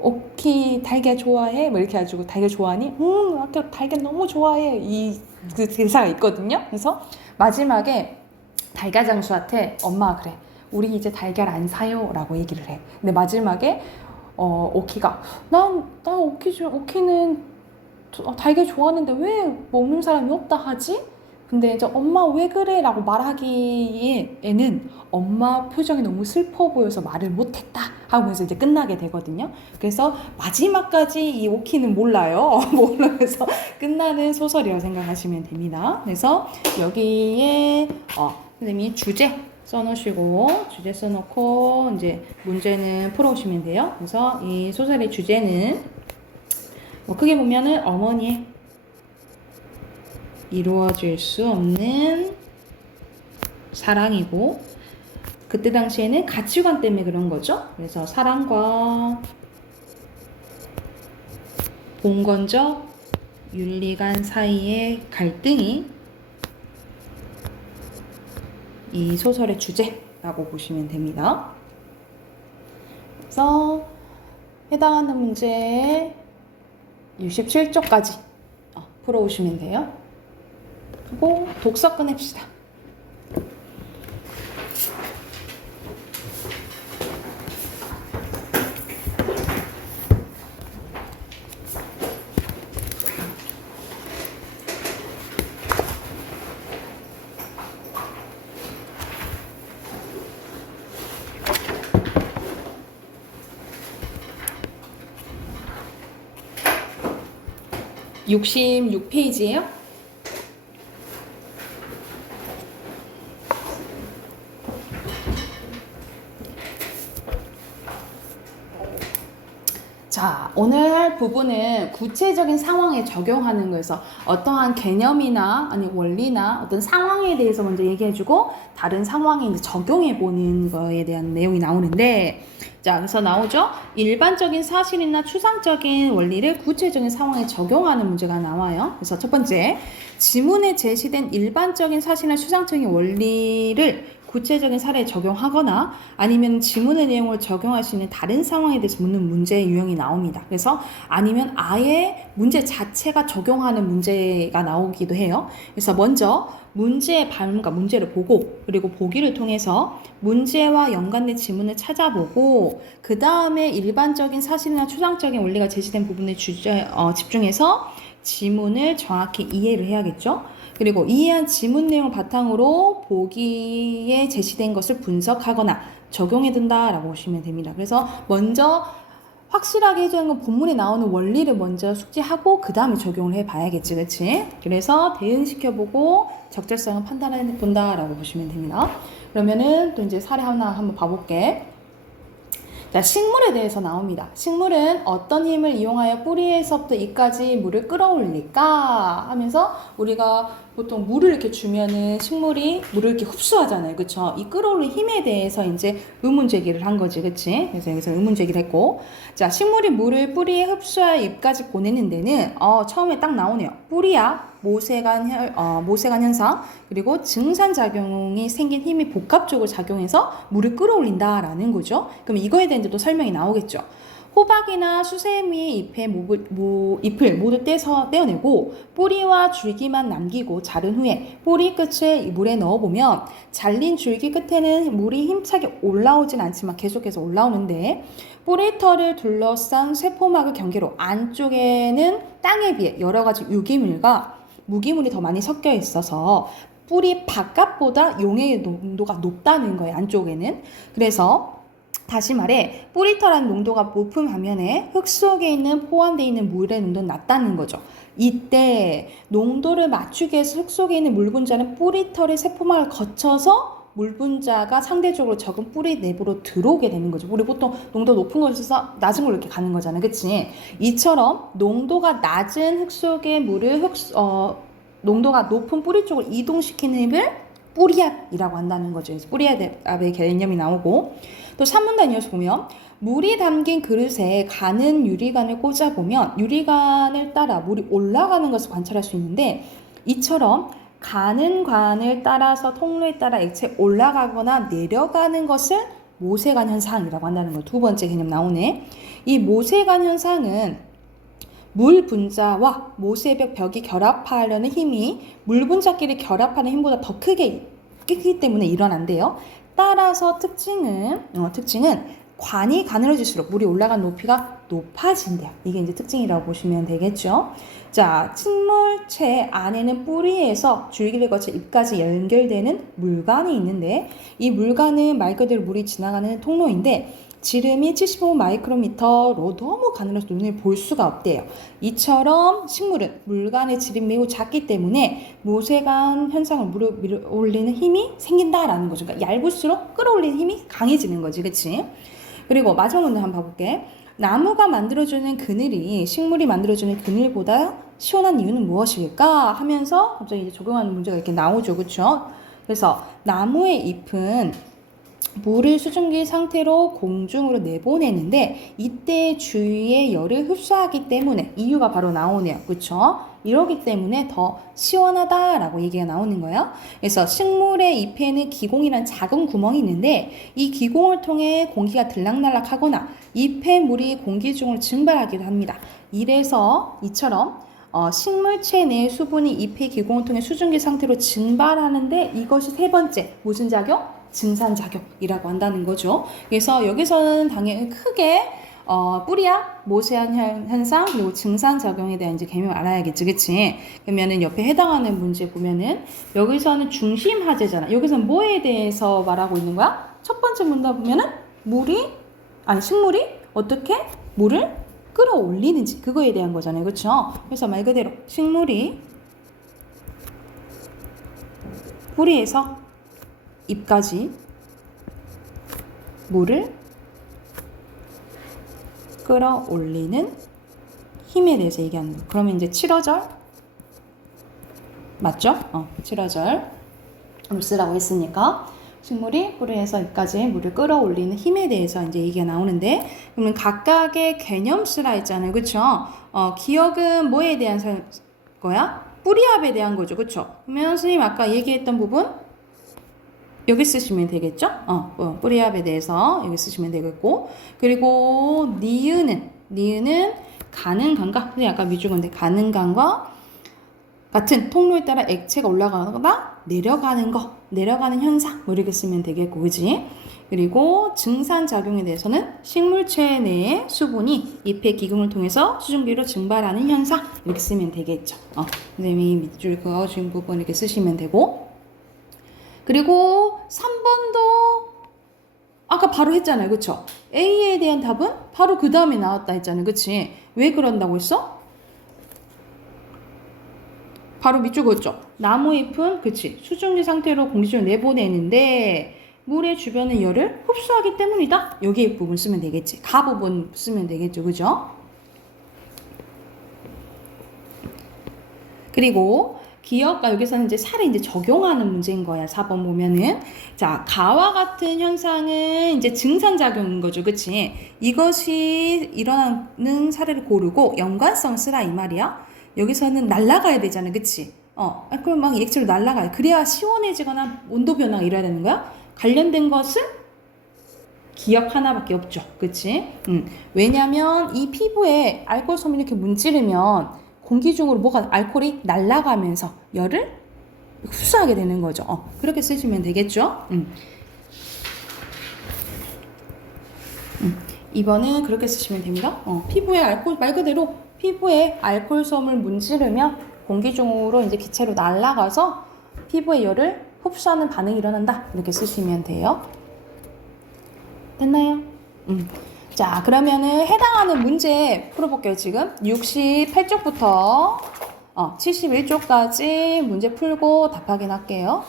오키 달걀 좋아해? 뭐 이렇게 해가지고 달걀 좋아하니? 아까 달걀 너무 좋아해. 그 대사가 있거든요. 그래서 마지막에 달걀 장수한테 엄마가 그래. 우리 이제 달걀 안 사요 라고 얘기를 해. 근데 마지막에 오키가 오키는 달걀 좋아하는데 왜 먹는 사람이 없다 하지? 근데 이제 엄마 왜 그래? 라고 말하기에는 엄마 표정이 너무 슬퍼 보여서 말을 못했다 하면서 이제 끝나게 되거든요. 그래서 마지막까지 이 오키는 몰라요. 모르면서 끝나는 소설이라고 생각하시면 됩니다. 그래서 여기에 선생님이 주제 써놓으시고 주제 써놓고 이제 문제는 풀어오시면 돼요. 그래서 이 소설의 주제는 크게 보면은 어머니의 이루어질 수 없는 사랑이고 그때 당시에는 가치관 때문에 그런 거죠. 그래서 사랑과 봉건적 윤리관 사이의 갈등이 이 소설의 주제라고 보시면 됩니다. 그래서 해당하는 문제 67쪽까지 풀어오시면 돼요. 그리고 독서 꺼냅시다. 66페이지예요. 자, 오늘 할 부분은 구체적인 상황에 적용하는 거에서 어떠한 개념이나 아니 원리나 어떤 상황에 대해서 먼저 얘기해주고 다른 상황에 이제 적용해보는 거에 대한 내용이 나오는데, 자, 여기서 나오죠. 일반적인 사실이나 추상적인 원리를 구체적인 상황에 적용하는 문제가 나와요. 그래서 첫 번째, 지문에 제시된 일반적인 사실이나 추상적인 원리를 구체적인 사례에 적용하거나 아니면 지문의 내용을 적용할 수 있는 다른 상황에 대해서 묻는 문제의 유형이 나옵니다. 그래서 아니면 아예 문제 자체가 적용하는 문제가 나오기도 해요. 그래서 먼저 문제의 발문과 문제를 보고 그리고 보기를 통해서 문제와 연관된 지문을 찾아보고 그 다음에 일반적인 사실이나 추상적인 원리가 제시된 부분에 집중해서 지문을 정확히 이해를 해야겠죠. 그리고 이해한 지문 내용을 바탕으로 보기에 제시된 것을 분석하거나 적용해 둔다라고 보시면 됩니다. 그래서 먼저 확실하게 해주는 건 본문에 나오는 원리를 먼저 숙지하고 그 다음에 적용을 해봐야겠지, 그치? 그래서 대응시켜보고 적절성을 판단해 본다라고 보시면 됩니다. 그러면은 또 이제 사례 하나 한번 봐볼게. 자, 식물에 대해서 나옵니다. 식물은 어떤 힘을 이용하여 뿌리에서부터 이까지 물을 끌어올릴까 하면서 우리가 보통 물을 이렇게 주면은 식물이 물을 이렇게 흡수하잖아요. 그쵸? 이 끌어올린 힘에 대해서 이제 의문 제기를 한 거지. 그치? 그래서 여기서 의문 제기를 했고. 자, 식물이 물을 뿌리에 흡수하여 잎까지 보내는 데는, 처음에 딱 나오네요. 뿌리야. 모세관 현상, 그리고 증산작용이 생긴 힘이 복합적으로 작용해서 물을 끌어올린다라는 거죠. 그럼 이거에 대한 또 설명이 나오겠죠. 호박이나 수세미의 잎을 모두 떼어내고 뿌리와 줄기만 남기고 자른 후에 뿌리 끝을 물에 넣어보면 잘린 줄기 끝에는 물이 힘차게 올라오진 않지만 계속해서 올라오는데 뿌리털을 둘러싼 쇠포막을 경계로 안쪽에는 땅에 비해 여러 가지 유기물과 무기물이 더 많이 섞여 있어서 뿌리 바깥보다 용해의 농도가 높다는 거예요. 안쪽에는. 그래서 다시 말해 뿌리털한 농도가 높은 반면에 흙 속에 포함되어 있는 물의 농도는 낮다는 거죠. 이때 농도를 맞추기 위해서 흙 속에 있는 물 분자는 뿌리털의 세포막을 거쳐서 물 분자가 상대적으로 적은 뿌리 내부로 들어오게 되는 거죠. 우리 보통 농도 높은 곳에서 낮은 걸로 이렇게 가는 거잖아요. 그치? 이처럼 농도가 낮은 흙 속의 물을 농도가 높은 뿌리 쪽으로 이동시키는 힘을 뿌리압이라고 한다는 거죠. 뿌리압의 개념이 나오고 또 3문단 이어서 보면 물이 담긴 그릇에 가는 유리관을 꽂아보면 유리관을 따라 물이 올라가는 것을 관찰할 수 있는데 이처럼 가는 관을 따라서 통로에 따라 액체 올라가거나 내려가는 것을 모세관 현상이라고 한다는 거. 두 번째 개념 나오네. 이 모세관 현상은 물 분자와 모세벽이 결합하려는 힘이 물 분자끼리 결합하는 힘보다 더 크기 때문에 일어난대요. 따라서 특징은 관이 가늘어질수록 물이 올라간 높이가 높아진대요. 이게 이제 특징이라고 보시면 되겠죠. 자, 식물체 안에는 뿌리에서 줄기를 거쳐 잎까지 연결되는 물관이 있는데 이 물관은 말 그대로 물이 지나가는 통로인데 지름이 75 마이크로미터로 너무 가늘어서 눈에 볼 수가 없대요. 이처럼 식물은 물관의 지름이 매우 작기 때문에 모세관 현상을 밀어 올리는 힘이 생긴다라는 거죠. 그러니까 얇을수록 끌어올리는 힘이 강해지는 거지, 그치? 그리고 마지막 문제 한번 봐볼게. 나무가 만들어주는 그늘이 식물이 만들어주는 그늘보다 시원한 이유는 무엇일까? 하면서 갑자기 이제 적용하는 문제가 이렇게 나오죠, 그렇죠? 그래서 나무의 잎은 물을 수증기 상태로 공중으로 내보내는데 이때 주위에 열을 흡수하기 때문에 이유가 바로 나오네요. 그렇죠? 이러기 때문에 더 시원하다라고 얘기가 나오는 거예요. 그래서 식물의 잎에는 기공이란 작은 구멍이 있는데 이 기공을 통해 공기가 들락날락하거나 잎의 물이 공기 중으로 증발하기도 합니다. 이래서 이처럼 식물체 내 수분이 잎의 기공을 통해 수증기 상태로 증발하는데 이것이 세 번째 무슨 작용? 증산작용이라고 한다는 거죠. 그래서 여기서는 당연히 크게 뿌리야, 모세한 현상, 그리고 증산작용에 대한 이제 개념을 알아야겠지, 그치? 그러면은 옆에 해당하는 문제 보면은 여기서는 중심하제잖아. 여기서는 뭐에 대해서 말하고 있는 거야? 첫 번째 문단 보면은 식물이 어떻게 물을 끌어올리는지 그거에 대한 거잖아요. 그렇죠? 그래서 말 그대로 식물이 뿌리에서 잎까지 물을 끌어올리는 힘에 대해서 얘기하는 거예요. 그러면 이제 7어절 맞죠? 7어절 물쓰라고 했으니까 식물이 뿌리에서 잎까지 물을 끌어올리는 힘에 대해서 이제 얘기가 나오는데, 그러면 각각의 개념수라 했잖아요. 그쵸? 기억은 뭐에 대한 거야? 뿌리압에 대한 거죠. 그쵸? 그러면 선생님 아까 얘기했던 부분 여기 쓰시면 되겠죠? 뿌리압에 대해서 여기 쓰시면 되겠고, 그리고 니은은 가는 강과, 선생님 아까 미주건데 가는 강과 같은 통로에 따라 액체가 올라가거나 내려가는 현상 뭐 이렇게 쓰면 되겠고, 그지? 그리고 증산작용에 대해서는 식물체 내의 수분이 잎의 기금을 통해서 수증기로 증발하는 현상 이렇게 쓰면 되겠죠. 선생님이 밑줄 그어준 부분 이렇게 쓰시면 되고, 그리고 3번도 아까 바로 했잖아요. 그쵸? A에 대한 답은 바로 그 다음에 나왔다 했잖아요. 그치? 왜 그런다고 했어? 바로 밑줄 그었죠. 나무잎은 그치 수증기 상태로 공기중을 내보내는데 물의 주변의 열을 흡수하기 때문이다. 여기 부분 쓰면 되겠지. 가 부분 쓰면 되겠죠. 그죠? 그리고 기억과 여기서는 이제 살에 이제 적용하는 문제인 거야. 4번 보면은. 자, 가와 같은 현상은 이제 증산작용인 거죠. 그치? 이것이 일어나는 사례를 고르고 연관성 쓰라 이 말이야. 여기서는 날아가야 되잖아. 그치? 그럼 막 액체로 날아가요. 그래야 시원해지거나 온도 변화가 일어나야 되는 거야. 관련된 것은 기억 하나밖에 없죠. 그치? 왜냐면 이 피부에 알코올솜을 이렇게 문지르면 공기 중으로 뭐가 알코올이 날아가면서 열을 흡수하게 되는 거죠. 그렇게 쓰시면 되겠죠. 2번은 그렇게 쓰시면 됩니다. 피부에 알코올 말 그대로 피부에 알코올솜을 문지르면 공기 중으로 이제 기체로 날아가서 피부의 열을 흡수하는 반응이 일어난다. 이렇게 쓰시면 돼요. 됐나요? 자, 그러면은 해당하는 문제 풀어볼게요. 지금 68쪽부터 71쪽까지 문제 풀고 답 확인할게요.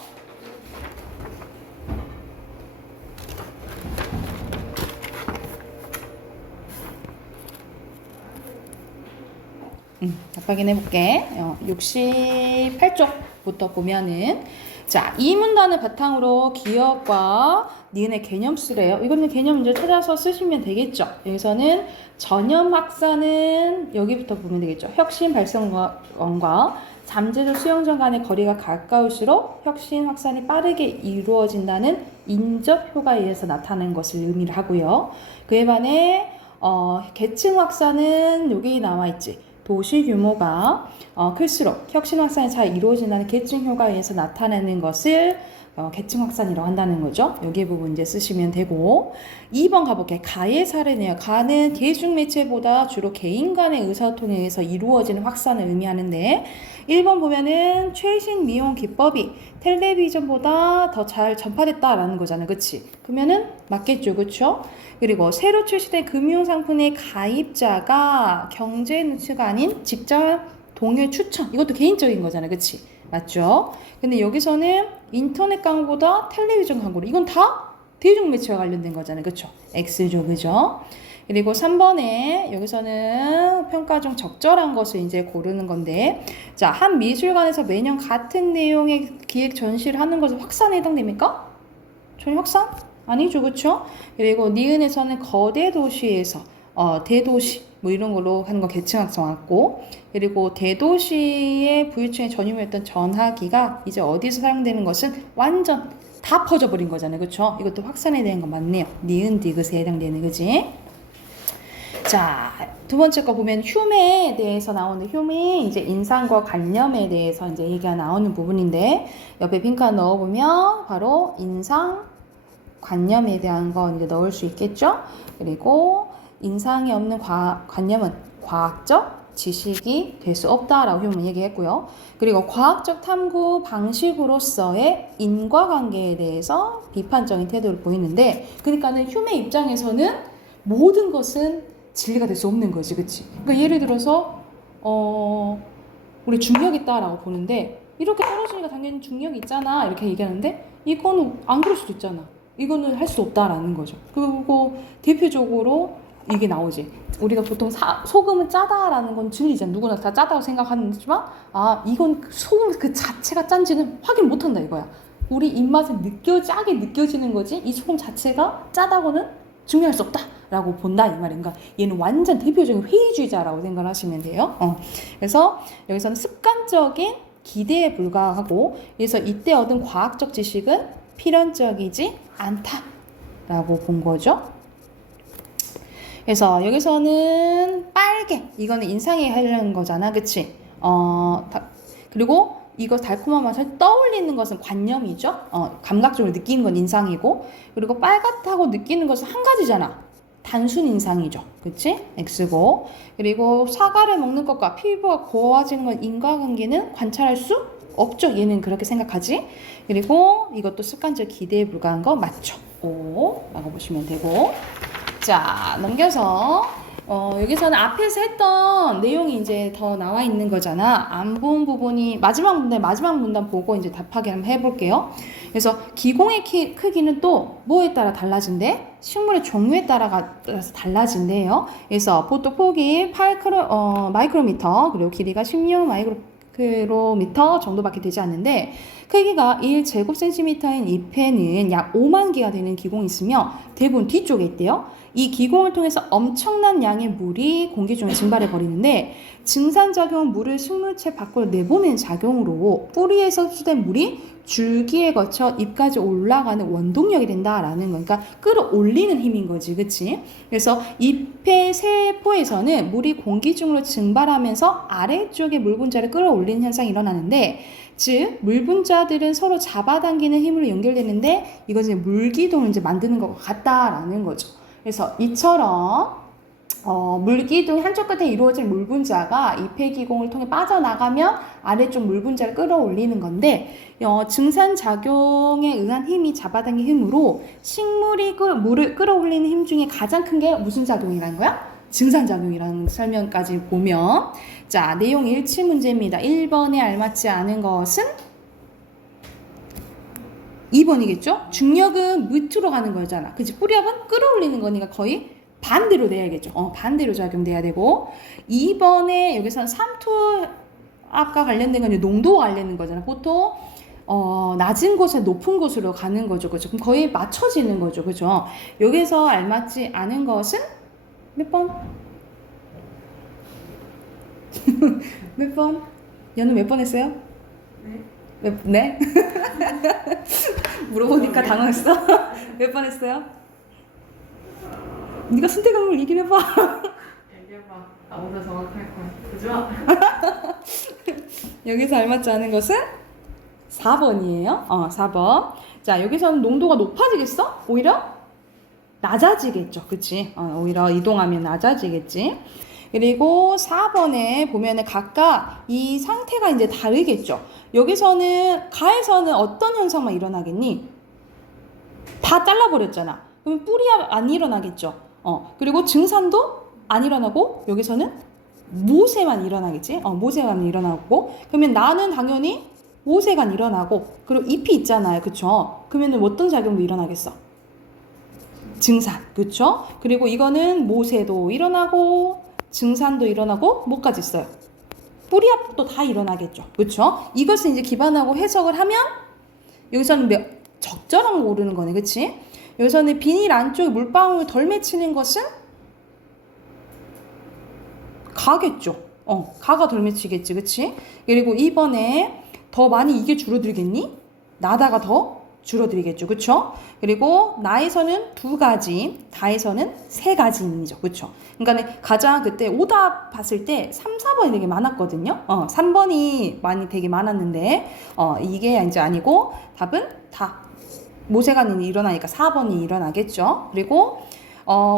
답 확인해볼게. 68쪽부터 보면은 자, 이 문단을 바탕으로 기억과 니은의 개념수래요. 이거는 개념 문제 찾아서 쓰시면 되겠죠. 여기서는 전염 확산은 여기부터 보면 되겠죠. 혁신 발생원과 잠재적 수용전 간의 거리가 가까울수록 혁신 확산이 빠르게 이루어진다는 인적 효과에 의해서 나타나는 것을 의미를 하고요. 그에 반해 계층 확산은 여기 나와 있지. 도시 규모가 클수록 혁신 확산이 잘 이루어진다는 계층 효과에 의해서 나타내는 것을 계층 확산이라고 한다는 거죠. 여기 부분 이제 쓰시면 되고, 2번 가볼게요. 가의 사례네요. 가는 대중매체보다 주로 개인 간의 의사소통에 의해서 이루어지는 확산을 의미하는데, 1번 보면은 최신 미용 기법이 텔레비전보다 더 잘 전파됐다라는 거잖아요. 그치? 그러면은 맞겠죠. 그쵸? 그리고 새로 출시된 금융상품의 가입자가 경제 누수가 아닌 직장 동료 추천, 이것도 개인적인 거잖아요. 그치? 맞죠? 근데 여기서는 인터넷 광고보다 텔레비전 광고로, 이건 다 대중매체와 관련된 거잖아요. 그쵸? X죠. 그죠? 그리고 3번에 여기서는 평가 중 적절한 것을 이제 고르는 건데, 자, 한 미술관에서 매년 같은 내용의 기획 전시를 하는 것은 확산에 해당됩니까? 전혀 확산? 아니죠. 그쵸? 그리고 니은에서는 거대 도시에서 대도시 뭐 이런 걸로 하는 거 계층 확산 왔고, 그리고 대도시의 부유층의 전유물이었던 전화기가 이제 어디서 사용되는 것은 완전 다 퍼져버린 거잖아요. 그쵸? 이것도 확산에 대한 거 맞네요. 니은 디귿에 해당되는 거지. 자, 두 번째 거 보면 흉에 대해서 나오는 흉이 이제 인상과 관념에 대해서 이제 얘기가 나오는 부분인데, 옆에 빈 칸 넣어보면 바로 인상, 관념에 대한 거 이제 넣을 수 있겠죠? 그리고 인상이 없는 관념은 과학적 지식이 될 수 없다라고 휴먼 얘기했고요. 그리고 과학적 탐구 방식으로서의 인과관계에 대해서 비판적인 태도를 보이는데, 그러니까는 휴메 입장에서는 모든 것은 진리가 될 수 없는 거지, 그치? 그러니까 예를 들어서 우리 중력 있다라고 보는데 이렇게 떨어지니까 당연히 중력이 있잖아 이렇게 얘기하는데 이거는 안 그럴 수도 있잖아. 이거는 할 수 없다라는 거죠. 그리고 대표적으로 이게 나오지. 우리가 보통 소금은 짜다라는 건 진리잖아. 누구나 다 짜다고 생각하지만 이건 소금 그 자체가 짠지는 확인 못한다 이거야. 우리 입맛에 짜게 느껴지는 거지 이 소금 자체가 짜다고는 증명할 수 없다라고 본다 이 말인가. 얘는 완전 대표적인 회의주의자라고 생각을 하시면 돼요. 그래서 여기서는 습관적인 기대에 불과하고 그래서 이때 얻은 과학적 지식은 필연적이지 않다라고 본 거죠. 그래서 여기서는 빨개 이거는 인상에 하려는 거잖아, 그치? 그리고 이거 달콤한 맛을 떠올리는 것은 관념이죠. 감각적으로 느끼는 건 인상이고 그리고 빨갛다고 느끼는 것은 한 가지잖아. 단순 인상이죠. 그치? X고 그리고 사과를 먹는 것과 피부가 고와지는 건 인과관계는 관찰할 수 없죠. 얘는 그렇게 생각하지. 그리고 이것도 습관적 기대에 불과한 거 맞죠. O 라고 보시면 되고 자 넘겨서 여기서는 앞에서 했던 내용이 이제 더 나와 있는 거잖아. 안 본 부분이 마지막 문단 보고 이제 답하기 한번 해볼게요. 그래서 기공의 크기는 또 뭐에 따라 달라진대? 식물의 종류에 따라서 달라진대요. 그래서 보통 폭이 8마이크로미터 그리고 길이가 16 마이크로미터 정도밖에 되지 않는데 크기가 1제곱센티미터인 잎에는 약 5만 개가 되는 기공이 있으며 대부분 뒤쪽에 있대요. 이 기공을 통해서 엄청난 양의 물이 공기 중에 증발해 버리는데 증산작용은 물을 식물체 밖으로 내보내는 작용으로 뿌리에서 흡수된 물이 줄기에 거쳐 잎까지 올라가는 원동력이 된다라는 거니까 끌어올리는 힘인 거지, 그치? 그래서 잎의 세포에서는 물이 공기 중으로 증발하면서 아래쪽에 물 분자를 끌어올리는 현상이 일어나는데 즉 물 분자들은 서로 잡아당기는 힘으로 연결되는데 이것은 물기둥을 이제 만드는 것 같다라는 거죠. 그래서 이처럼 물기둥 한쪽 끝에 이루어질 물 분자가 잎의 기공을 통해 빠져나가면 아래쪽 물 분자를 끌어올리는 건데 증산작용에 의한 힘이 잡아당긴 힘으로 식물이 물을 끌어올리는 힘 중에 가장 큰 게 무슨 작용이라는 거야? 증산작용이라는 설명까지 보면 자 내용 일치 문제입니다. 1번에 알맞지 않은 것은 2번이겠죠? 중력은 밑으로 가는 거잖아. 그치? 뿌리압은 끌어올리는 거니까 거의 반대로 돼야겠죠. 반대로 작용돼야 되고 2번에 여기서는 삼투압과 관련된 건 농도와 관련된 거잖아. 보통 낮은 곳에 높은 곳으로 가는 거죠. 그죠? 그럼 거의 맞춰지는 거죠. 그죠? 여기서 알맞지 않은 것은 몇 번? 몇 번? 연우 몇 번 했어요? 네? 물어보니까 당황했어? 몇 번 했어요? 네가 선택한 걸 얘기를 해봐. 얘기해봐. 나보다 정확할 거야. 그죠? 여기서 알맞지 않은 것은 4번이에요. 4번. 자, 여기서는 농도가 높아지겠어? 오히려 낮아지겠죠. 그치? 오히려 이동하면 낮아지겠지. 그리고 4번에 보면은 각각 이 상태가 이제 다르겠죠. 여기서는 가에서는 어떤 현상만 일어나겠니? 다 잘라버렸잖아. 그러면 뿌리가 안 일어나겠죠. 그리고 증산도 안 일어나고 여기서는 모세만 일어나겠지. 모세만 일어나고 그러면 나는 당연히 모세가 일어나고 그리고 잎이 있잖아요. 그쵸? 그러면 어떤 작용도 일어나겠어? 증산. 그쵸? 그리고 이거는 모세도 일어나고 증산도 일어나고 뭐까지 있어요? 뿌리압도 다 일어나겠죠. 그쵸? 이것을 이제 기반하고 해석을 하면 여기서는 적절한 거 고르는 거네. 그치? 여기서는 비닐 안쪽에 물방울 덜 맺히는 것은 가겠죠. 가가 덜 맺히겠지. 그치? 그리고 이번에 더 많이 이게 줄어들겠니? 나다가 더 줄어들겠죠. 그쵸? 그리고 나에서는 2가지, 다에서는 3가지이죠. 그쵸? 그러니까 가장 그때 오답 봤을 때 3, 4번이 되게 많았거든요. 3번이 많이 되게 많았는데 이게 이제 아니고 답은 다 모세가 일어나니까 4번이 일어나겠죠. 그리고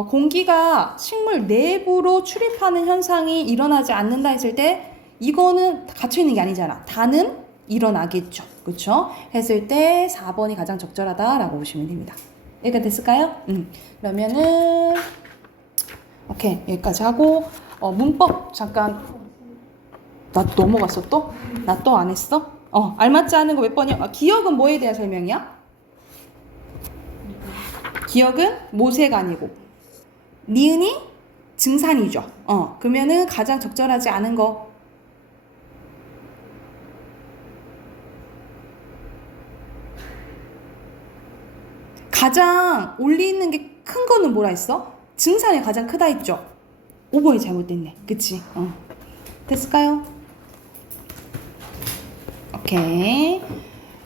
공기가 식물 내부로 출입하는 현상이 일어나지 않는다 했을 때 이거는 갇혀있는 게 아니잖아. 다는 일어나겠죠. 그쵸? 했을 때 4번이 가장 적절하다라고 보시면 됩니다. 여기가 됐을까요? 그러면은 오케이, 여기까지 하고 문법 잠깐. 나 넘어갔어 또? 나 또 안 했어? 알맞지 않은 거 몇 번이야? 기억은 뭐에 대한 설명이야? 기억은 모세가 아니고 니은이 증산이죠. 그러면은 가장 적절하지 않은 거. 가장 올리는 게 큰 거는 뭐라 했어? 증산이 가장 크다 했죠? 5번이 잘못됐네. 그치? 됐을까요? 오케이.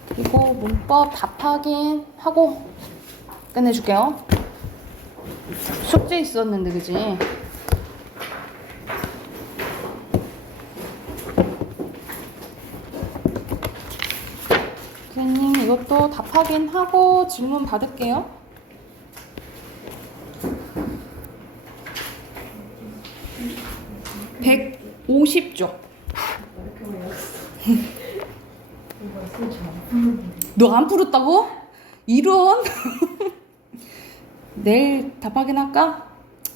그리고 문법 답 확인하고 끝내줄게요. 숙제 있었는데, 그지? 선생님, 이것도 답 확인하고 질문 받을게요. 150조. 이렇게 올렸어. 이거 진짜 너 안 풀었다고? 이런? 내일 답 확인할까?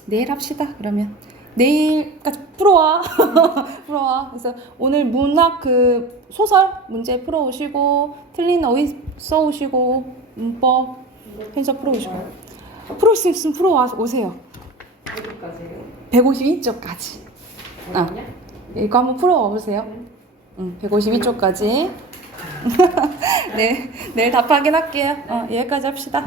내일 합시다. 그러면 내일까지 풀어와. 풀어와. 그래서 오늘 문학 그 소설 문제 풀어오시고 틀린 어휘 써오시고 문법 편서 풀어오시고 풀을 수 있으면 풀어와 오세요. 어디까지요? 152쪽까지. 어디냐? 이거 한번 풀어와 보세요. 152쪽까지. 네, 내일 답 확인할게요. 여기까지 합시다.